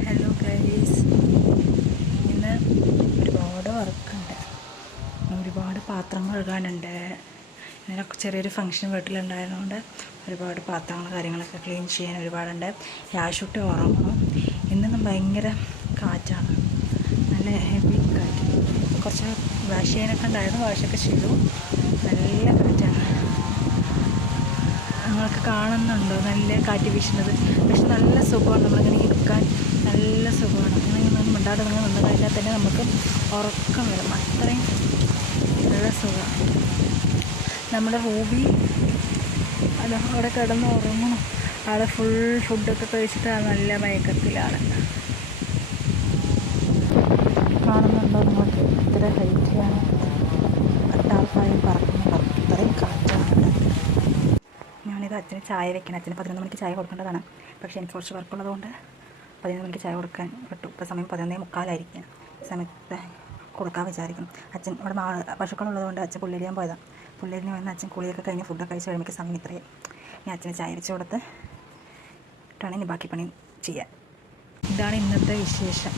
Hello guys, ഇന്ന് ഒരുപാട് വർക്കുണ്ട്. ഒരുപാട് പാത്രങ്ങൾ കഴുകാനുണ്ട്. ഇങ്ങനെ ചെറിയൊരു ഫംഗ്ഷൻ വീട്ടിലുണ്ടായതുകൊണ്ട് ഒരുപാട് പാത്രങ്ങൾ കാര്യങ്ങളൊക്കെ ക്ലീൻ ചെയ്യാൻ ഒരുപാടുണ്ട്. യാഷൂട്ട് ഉറങ്ങണം. ഇന്നും ഭയങ്കര കാറ്റാണ്, നല്ല ഹെവി കാറ്റ്. കുറച്ച് വാഷ് ചെയ്യാനൊക്കെ ഉണ്ടായിരുന്നു, വാഷൊക്കെ ചെയ്തു. നല്ല കാറ്റാണ്. നിങ്ങൾക്ക് കാണുന്നുണ്ടോ നല്ല കാറ്റ് വീശുന്നത്? പക്ഷെ നല്ല സുഖമാണ്, നമ്മളിങ്ങനെ ഇരിക്കാൻ നല്ല സുഖമാണ്. അങ്ങനെ മിണ്ടാതെ നിങ്ങൾ നിന്ന് കഴിഞ്ഞാൽ തന്നെ നമുക്ക് ഉറക്കം വരും, അത്രയും നല്ല സുഖമാണ്. നമ്മുടെ റൂബി അത് അവിടെ കിടന്ന് ഉറങ്ങണം. ആളെ ഫുൾ ഫുഡൊക്കെ കഴിച്ചിട്ട് നല്ല മയക്കത്തിലാണ്. കാണുന്നുണ്ടോ നിങ്ങൾക്ക്? ഇത്ര ഹൈറ്റിലാണ് ടാർപ്പായി പറക്കുന്നത്, അത്രയും കാറ്റാണ്. ഞാനിത് അച്ഛന് ചായ വെക്കണം. അച്ഛന് 11 മണിക്ക് ചായ കൊടുക്കേണ്ടതാണ്. പക്ഷേ എനിക്ക് കുറച്ച് വർക്കുള്ളതുകൊണ്ട് 11 മണിക്ക് ചായ കൊടുക്കാൻ വിട്ടു. ഇപ്പോൾ സമയം 11:45. സമയത്ത് കൊടുക്കാൻ വിചാരിക്കും. അച്ഛൻ ഇവിടെ പശുക്കളുള്ളതുകൊണ്ട് അച്ഛൻ പുല്ലേരിയാൻ പോയതാണ്. പുല്ലേരിന് വന്ന് അച്ഛൻ കുളിയൊക്കെ കഴിഞ്ഞ് ഫുഡൊക്കെ കഴിച്ച് കഴിയുമ്പോൾ സമയം ഇത്രയും. ഞാൻ അച്ഛന് ചായ വെച്ച് കൊടുത്ത് ഇട്ടാണ് ഇനി ബാക്കി പണി ചെയ്യാൻ. ഇതാണ് ഇന്നത്തെ വിശേഷം.